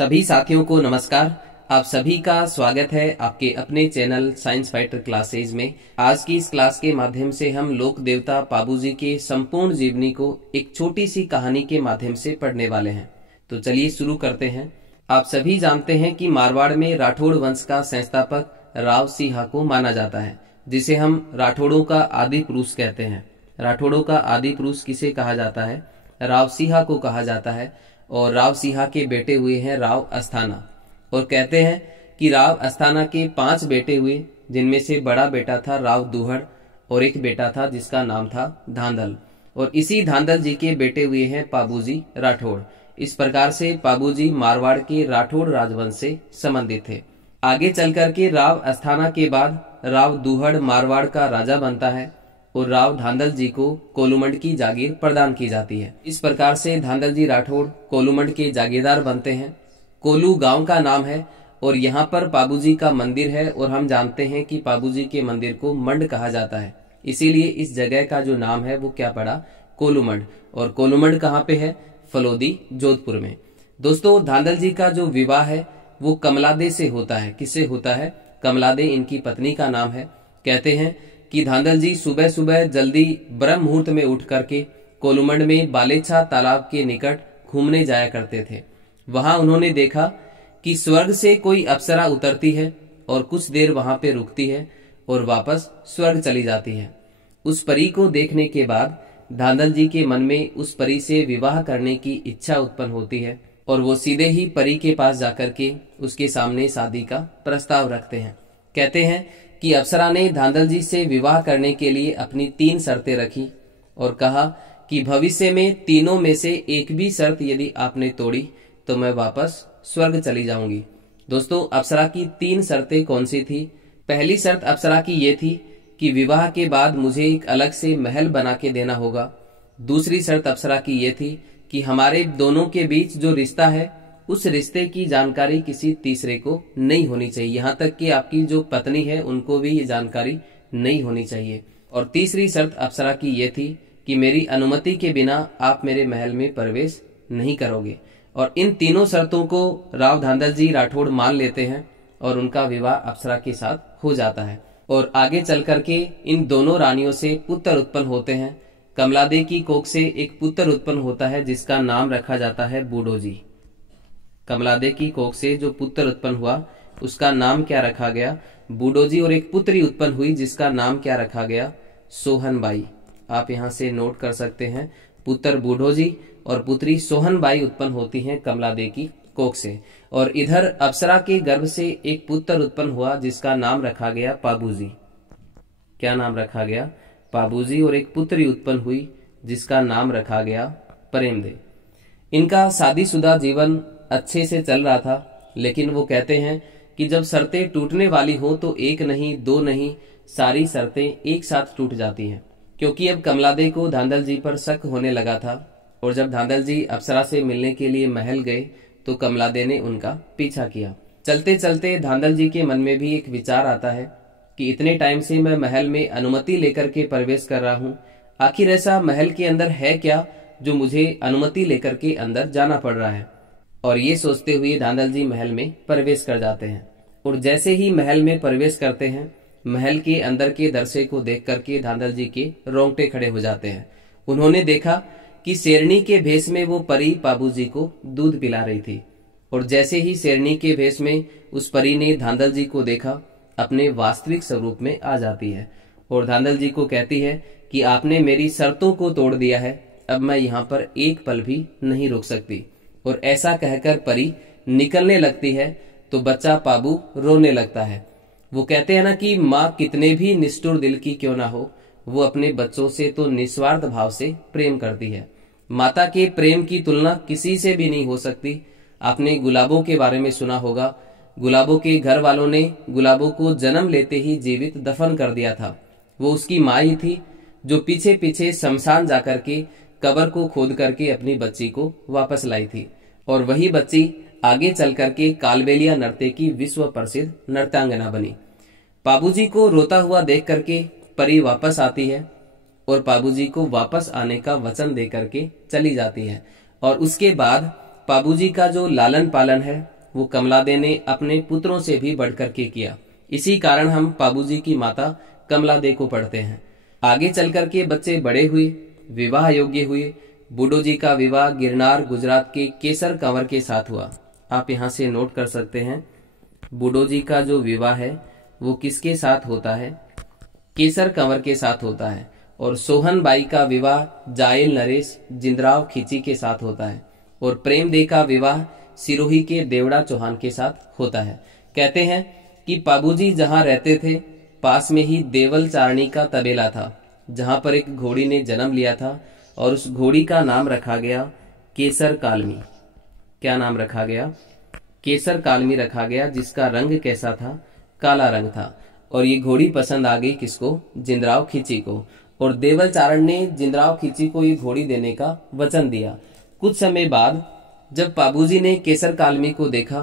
सभी साथियों को नमस्कार। आप सभी का स्वागत है आपके अपने चैनल साइंस फाइटर क्लासेज में। आज की इस क्लास के माध्यम से हम लोक देवता पाबूजी के संपूर्ण जीवनी को एक छोटी सी कहानी के माध्यम से पढ़ने वाले हैं। तो चलिए शुरू करते हैं। आप सभी जानते हैं कि मारवाड़ में राठौड़ वंश का संस्थापक राव सिंह को माना जाता है, जिसे हम राठौड़ों का आदि पुरुष कहते हैं। राठौड़ों का आदि पुरुष किसे कहा जाता है? राव सिंह को कहा जाता है। और राव सिंह के बेटे हुए हैं राव अस्थाना। और कहते हैं कि राव अस्थाना के 5 बेटे हुए, जिनमें से बड़ा बेटा था राव दुहड़ और एक बेटा था जिसका नाम था धांधल। और इसी धांधल जी के बेटे हुए हैं पाबूजी राठौड़। इस प्रकार से पाबूजी मारवाड़ के राठौड़ राजवंश से संबंधित थे। आगे चलकर के राव अस्थाना के बाद राव दुहड़ मारवाड़ का राजा बनता है और राव धांधल जी को कोलूमंड की जागीर प्रदान की जाती है। इस प्रकार से धांधल जी राठौड़ कोलूमंड के जागीरदार बनते हैं। कोलू गांव का नाम है और यहाँ पर पाबूजी का मंदिर है और हम जानते हैं कि पाबूजी के मंदिर को मंड कहा जाता है, इसीलिए इस जगह का जो नाम है वो क्या पड़ा? कोलूमंड। और कोलूमंड कहाँ पे है? फलोदी, जोधपुर में। दोस्तों, धांधल जी का जो विवाह है वो कमलादे से होता है। किससे होता है? कमलादे इनकी पत्नी का नाम है। कहते हैं कि धांधल जी सुबह सुबह जल्दी ब्रह्म मुहूर्त में उठ करके कोलूमंड में बालेछा तालाब के निकट घूमने जाया करते थे। वहां उन्होंने देखा कि स्वर्ग से कोई अप्सरा उतरती है और कुछ देर वहां पे रुकती है और वापस स्वर्ग चली जाती है। उस परी को देखने के बाद धांधल जी के मन में उस परी से विवाह करने की इच्छा उत्पन्न होती है और वो सीधे ही परी के पास जाकर के उसके सामने शादी का प्रस्ताव रखते हैं। कहते हैं कि अप्सरा ने धांधल जी से विवाह करने के लिए अपनी 3 शर्तें रखी और कहा कि भविष्य में तीनों में से एक भी शर्त यदि आपने तोड़ी तो मैं वापस स्वर्ग चली जाऊंगी। दोस्तों, अप्सरा की 3 शर्तें कौन सी थी? पहली शर्त अप्सरा की ये थी कि विवाह के बाद मुझे एक अलग से महल बना के देना होगा। दूसरी शर्त अप्सरा की ये थी कि हमारे दोनों के बीच जो रिश्ता है उस रिश्ते की जानकारी किसी तीसरे को नहीं होनी चाहिए, यहाँ तक कि आपकी जो पत्नी है उनको भी ये जानकारी नहीं होनी चाहिए। और तीसरी शर्त अप्सरा की ये थी कि मेरी अनुमति के बिना आप मेरे महल में प्रवेश नहीं करोगे। और इन तीनों शर्तों को राव धांधल जी राठौड़ मान लेते हैं और उनका विवाह अप्सरा के साथ हो जाता है। और आगे चल करके इन दोनों रानियों से पुत्र उत्पन्न होते हैं। कमलादे की कोख से एक पुत्र उत्पन्न होता है जिसका नाम रखा जाता है बूढ़ोजी। कमलादे की कोख से जो पुत्र उत्पन्न हुआ उसका नाम क्या रखा गया? बूढ़ोजी। और एक पुत्री उत्पन्न हुई जिसका नाम क्या रखा गया? सोहनबाई। आप यहाँ से नोट कर सकते हैं, पुत्र बूढ़ोजी और पुत्री सोहनबाई उत्पन्न होती हैं कमलादे की कोख से। और इधर अप्सरा के गर्भ से एक पुत्र उत्पन्न हुआ जिसका नाम रखा गया पाबूजी। क्या नाम रखा गया? पाबूजी। और एक पुत्री उत्पन्न हुई जिसका नाम रखा गया प्रेमदेव। इनका शादीशुदा जीवन अच्छे से चल रहा था, लेकिन वो कहते हैं कि जब शर्तें टूटने वाली हो तो एक नहीं, 2 नहीं, सारी शर्तें एक साथ टूट जाती हैं। क्योंकि अब कमलादे को धांधल जी पर शक होने लगा था और जब धांधल जी अप्सरा से मिलने के लिए महल गए तो कमलादे ने उनका पीछा किया। चलते चलते धांधल जी के मन में भी एक विचार आता है कि इतने टाइम से मैं महल में अनुमति लेकर के प्रवेश कर रहा हूँ, आखिर ऐसा महल के अंदर है क्या जो मुझे अनुमति लेकर के अंदर जाना पड़ रहा है। और ये सोचते हुए धांधल जी महल में प्रवेश कर जाते हैं। और जैसे ही महल में प्रवेश करते हैं, महल के अंदर के दृश्य को देख करके धांधल जी के रोंगटे खड़े हो जाते हैं। उन्होंने देखा कि शेरनी के भेष में वो परी पाबूजी को दूध पिला रही थी। और जैसे ही शेरनी के भेष में उस परी ने धांधल जी को देखा, अपने वास्तविक स्वरूप में आ जाती है और धांधल जी को कहती है कि आपने मेरी शर्तों को तोड़ दिया है, अब मैं यहाँ पर एक पल भी नहीं रुक सकती। और ऐसा कहकर परी निकलने लगती है तो बच्चा पाबू रोने लगता है। वो कहते हैं ना कि माँ कितने भी निष्ठुर दिल की क्यों ना हो, वो अपने बच्चों से तो निस्वार्थ भाव से प्रेम करती है। माता के प्रेम की तुलना किसी से भी नहीं हो सकती। आपने गुलाबों के बारे में सुना होगा। गुलाबों के घर वालों ने गुलाबों को जन्म लेते ही जीवित दफन कर दिया था। वो उसकी माँ ही थी जो पीछे पीछे शमशान जाकर के कब्र को खोद करके अपनी बच्ची को वापस लाई थी। और वही बच्ची आगे चल करके कालबेलिया नृत्य की विश्व प्रसिद्ध नृत्यांगना बनी। पाबूजी को रोता हुआ देख करके परी वापस आती है और पाबूजी को वापस आने का वचन दे करके चली जाती है। और उसके बाद पाबूजी का जो लालन पालन है वो कमला दे ने अपने पुत्रों से भी बढ़कर के किया। इसी कारण हम पाबूजी की माता कमला दे को पढ़ते हैं। आगे चलकर के बच्चे बड़े हुए, विवाह योग्य हुए। बूढ़ो जी का विवाह गिरनार गुजरात के केसर कंवर के साथ हुआ। आप यहाँ से नोट कर सकते हैं, बूढ़ो जी का जो विवाह है वो किसके साथ होता है? केसर कंवर के साथ होता है। और सोहन बाई का विवाह जायल नरेश जिंदराव खींची के साथ होता है। और प्रेम दे का विवाह सिरोही के देवड़ा चौहान के साथ होता है। कहते हैं कि पाबूजी जहाँ रहते थे पास में ही देवल चारणी का तबेला था, जहाँ पर एक घोड़ी ने जन्म लिया था और उस घोड़ी का नाम रखा गया केसर कालमी। क्या नाम रखा गया? केसर कालमी रखा गया, जिसका रंग कैसा था? काला रंग था। और ये घोड़ी पसंद आ गई किसको? जिंदराव खींची को। और देवल चारण ने जिंदराव खींची को ये घोड़ी देने का वचन दिया। कुछ समय बाद जब पाबूजी ने केसर कालमी को देखा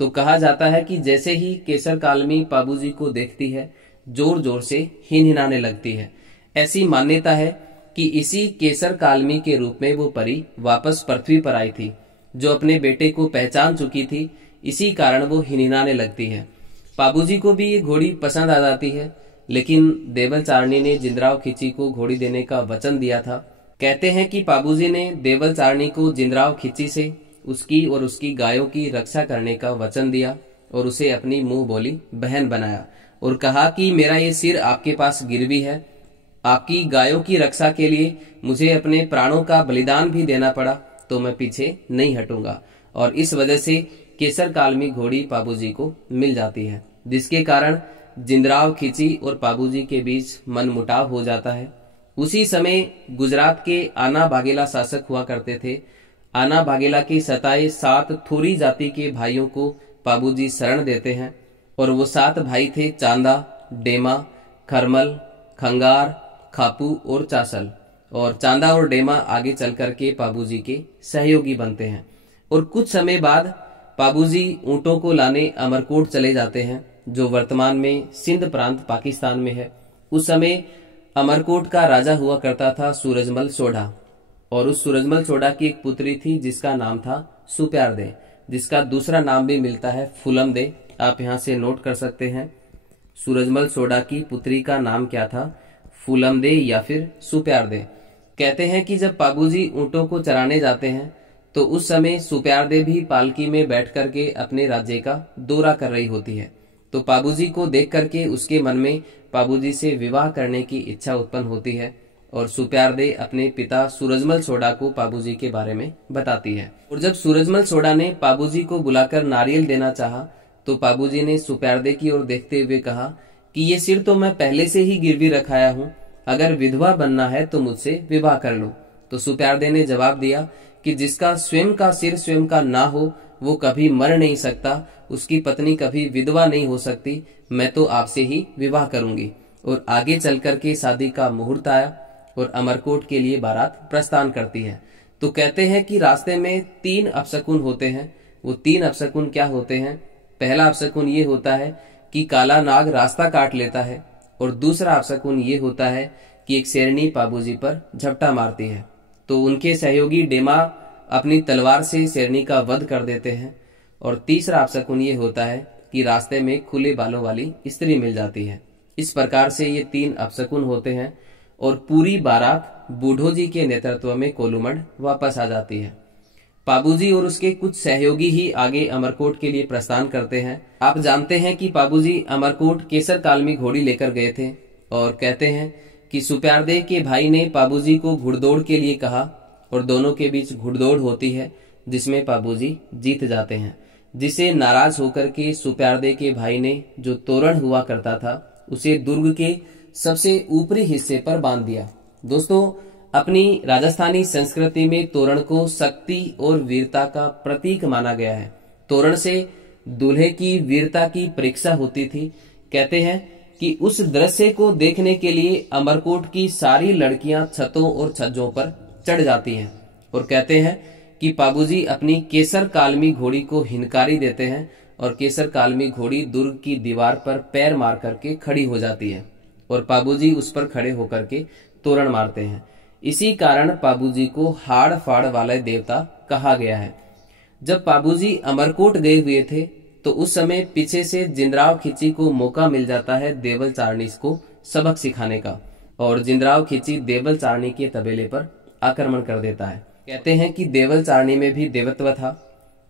तो कहा जाता है कि जैसे ही केसर कालमी पाबूजी को देखती है जोर जोर से हिनहिनाने लगती है। ऐसी मान्यता है कि इसी केसर कालमी के रूप में वो परी वापस पृथ्वी पर आई थी, जो अपने बेटे को पहचान चुकी थी। इसी कारण वो हिनहिनाने लगती है। पाबूजी को भी ये घोड़ी पसंद आ जाती है, लेकिन देवल चारणी ने जिंदराव खींची को घोड़ी देने का वचन दिया था। कहते हैं कि पाबूजी ने देवल चारणी को जिंदराव खींची से उसकी और उसकी गायों की रक्षा करने का वचन दिया और उसे अपनी मुंह बोली बहन बनाया और कहा कि मेरा ये सिर आपके पास गिरवी है, आपकी गायों की रक्षा के लिए मुझे अपने प्राणों का बलिदान भी देना पड़ा तो मैं पीछे नहीं हटूंगा। और इस वजह से केसर कालमी घोड़ी पाबूजी को मिल जाती है, जिसके कारण जिंदराव खींची और पाबूजी के बीच मनमुटाव हो जाता है। उसी समय गुजरात के आना बाघेला शासक हुआ करते थे। आना बाघेला के सताए 7 थोरी जाति के भाइयों को पाबूजी शरण देते हैं और वो 7 भाई थे चांदा, डेमा, खरमल, खंगार, खापू और चासल। और चांदा और डेमा आगे चल करके पाबूजी के सहयोगी बनते हैं। और कुछ समय बाद पाबूजी ऊंटों को लाने अमरकोट चले जाते हैं, जो वर्तमान में सिंध प्रांत पाकिस्तान में है। उस समय अमरकोट का राजा हुआ करता था सूरजमल सोढ़ा, और उस सूरजमल सोढ़ा की एक पुत्री थी जिसका नाम था सुप्यार दे, जिसका दूसरा नाम भी मिलता है फूलम दे। आप यहाँ से नोट कर सकते हैं, सूरजमल सोढ़ा की पुत्री का नाम क्या था? फूलम दे या फिर सुप्यार दे। कहते हैं कि जब पाबूजी ऊंटों को चराने जाते हैं तो उस समय सुप्यार दे भी पालकी में बैठ करके अपने राज्य का दौरा कर रही होती है। तो पाबूजी को देख करके उसके मन में पाबूजी से विवाह करने की इच्छा उत्पन्न होती है और सुप्यार दे अपने पिता सूरजमल सोढ़ा को पाबूजी के बारे में बताती है। और जब सूरजमल सोढ़ा ने पाबूजी को बुलाकर नारियल देना चाहा तो पाबूजी ने सुप्यार दे की ओर देखते हुए कहा कि ये सिर तो मैं पहले से ही गिरवी रखाया हूँ, अगर विधवा बनना है तो मुझसे विवाह कर लो। तो सुप्यार दे ने जवाब दिया कि जिसका स्वयं का सिर स्वयं का ना हो वो कभी मर नहीं सकता, उसकी पत्नी कभी विधवा नहीं हो सकती, मैं तो आपसे ही विवाह करूंगी। और आगे चल करके शादी का मुहूर्त आया और अमरकोट के लिए बारात प्रस्थान करती है। तो कहते हैं कि रास्ते में 3 अपशकुन होते हैं। वो 3 अपशकुन क्या होते हैं? पहला अपशकुन ये होता है कि काला नाग रास्ता काट लेता है, और दूसरा अपशकुन ये होता है कि एक शेरनी पाबूजी पर झपटा मारती है, तो उनके सहयोगी डेमा अपनी तलवार से शेरनी का वध कर देते हैं। और तीसरा अपशकुन ये होता है कि रास्ते में खुले बालों वाली स्त्री मिल जाती है। इस प्रकार से ये 3 अपशकुन होते हैं और पूरी बारात बूढ़ो जी के नेतृत्व में कोलूमंड वापस आ जाती है। पाबूजी और उसके कुछ सहयोगी ही आगे अमरकोट के लिए प्रस्थान करते हैं। आप जानते हैं कि पाबूजी अमरकोट केसर कालमी घोड़ी लेकर गए थे, और कहते हैं कि सुप्यार दे के भाई ने पाबूजी को घुड़दौड़ के लिए कहा और दोनों के बीच घुड़दौड़ होती है, जिसमें पाबूजी जीत जाते हैं। जिसे नाराज होकर के सुप्यार दे के भाई ने जो तोरण हुआ करता था उसे दुर्ग के सबसे ऊपरी हिस्से पर बांध दिया। दोस्तों, अपनी राजस्थानी संस्कृति में तोरण को शक्ति और वीरता का प्रतीक माना गया है। तोरण से दूल्हे की वीरता की परीक्षा होती थी। कहते हैं कि उस दृश्य को देखने के लिए अमरकोट की सारी लड़कियां छतों और छज्जों पर चढ़ जाती हैं, और कहते हैं कि पाबूजी अपनी केसर कालमी घोड़ी को हिनकारी देते हैं और केसर कालमी घोड़ी दुर्ग की दीवार पर पैर मार करके खड़ी हो जाती है और पाबूजी उस पर खड़े होकर के तोरण मारते हैं। इसी कारण पाबूजी को हाड़ फाड़ वाले देवता कहा गया है। जब पाबूजी अमरकोट गए हुए थे तो उस समय पीछे से जिंदराव खिची को मौका मिल जाता है देवल चारनी को सबक सिखाने का, और जिंदराव खिची देवल चारनी के तबेले पर आक्रमण कर देता है। कहते हैं कि देवल चारनी में भी देवत्व था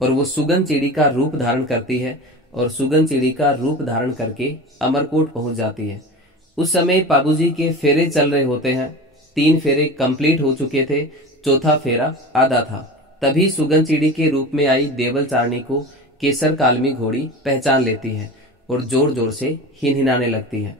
और वो सुगन चिड़ी का रूप धारण करती है और सुगन चिड़ी का रूप धारण करके अमरकोट पहुंच जाती है। उस समय पाबूजी के फेरे चल रहे होते हैं, 3 फेरे कंप्लीट हो चुके थे, चौथा फेरा आधा था। तभी सुगन चिड़ी के रूप में आई देवल चारनी को केसर कालमी घोड़ी पहचान लेती है और जोर जोर से हिनहिनाने लगती है,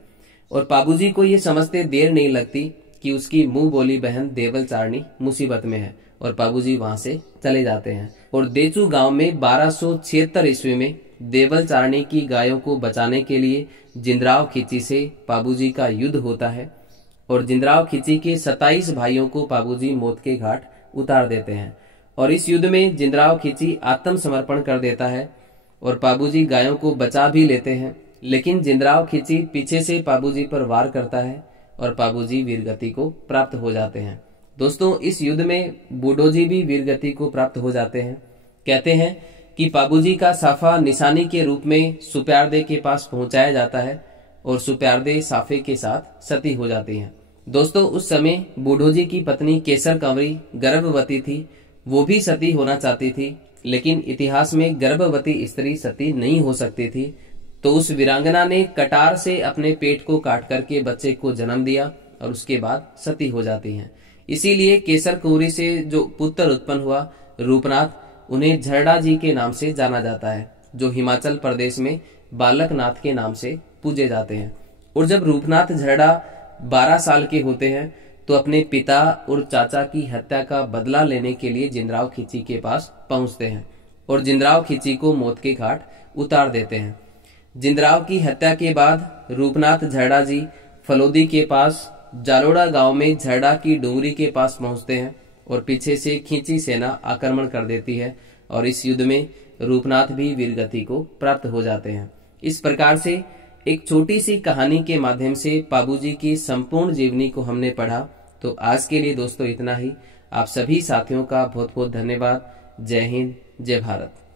और पाबूजी को ये समझते देर नहीं लगती कि उसकी मुंह बोली बहन देवल चारनी मुसीबत में है, और पाबूजी वहां से चले जाते हैं। और देचू गांव में 1276 ईस्वी में देवल चारनी की गायों को बचाने के लिए जिंदराव खिची से पाबूजी का युद्ध होता है, और जिंदराव खिची के 27 भाइयों को पाबूजी मौत के घाट उतार देते हैं। और इस युद्ध में जिंदराव खिची आत्मसमर्पण कर देता है और पाबूजी गायों को बचा भी लेते हैं, लेकिन जिंदराव खिची पीछे से पाबूजी पर वार करता है और पाबूजी वीरगति को प्राप्त हो जाते हैं। दोस्तों, इस युद्ध में बूढ़ोजी भी वीरगति को प्राप्त हो जाते हैं। कहते हैं कि पाबूजी का साफा निशानी के रूप में सुप्यारदे के पास पहुंचाया जाता है और सुप्यारदे साफे के साथ सती हो जाती हैं। दोस्तों, उस समय बूढ़ोजी की पत्नी केसर कंवरी गर्भवती थी, वो भी सती होना चाहती थी, लेकिन इतिहास में गर्भवती स्त्री सती नहीं हो सकती थी, तो उस वीरांगना ने कटार से अपने पेट को काट करके बच्चे को जन्म दिया और उसके बाद सती हो जाती हैं। इसीलिए केसर कुंवरी से जो पुत्र उत्पन्न हुआ रूपनाथ, उन्हें झरडा जी के नाम से जाना जाता है, जो हिमाचल प्रदेश में बालकनाथ के नाम से पूजे जाते हैं। और जब रूपनाथ झरडा 12 साल के होते हैं तो अपने पिता और चाचा की हत्या का बदला लेने के लिए जिंदराव खिची के पास पहुंचते हैं और जिंदराव खिची को मौत के घाट उतार देते हैं। जिंदराव की हत्या के बाद रूपनाथ झरडा जी फलोदी के पास जालोड़ा गांव में झरडा की डूंगरी के पास पहुंचते हैं और पीछे से खिची सेना आक्रमण कर देती है, और इस युद्ध में रूपनाथ भी वीरगति को प्राप्त हो जाते हैं। इस प्रकार से एक छोटी सी कहानी के माध्यम से पाबूजी की संपूर्ण जीवनी को हमने पढ़ा। तो आज के लिए दोस्तों इतना ही। आप सभी साथियों का बहुत बहुत धन्यवाद। जय हिंद, जय भारत।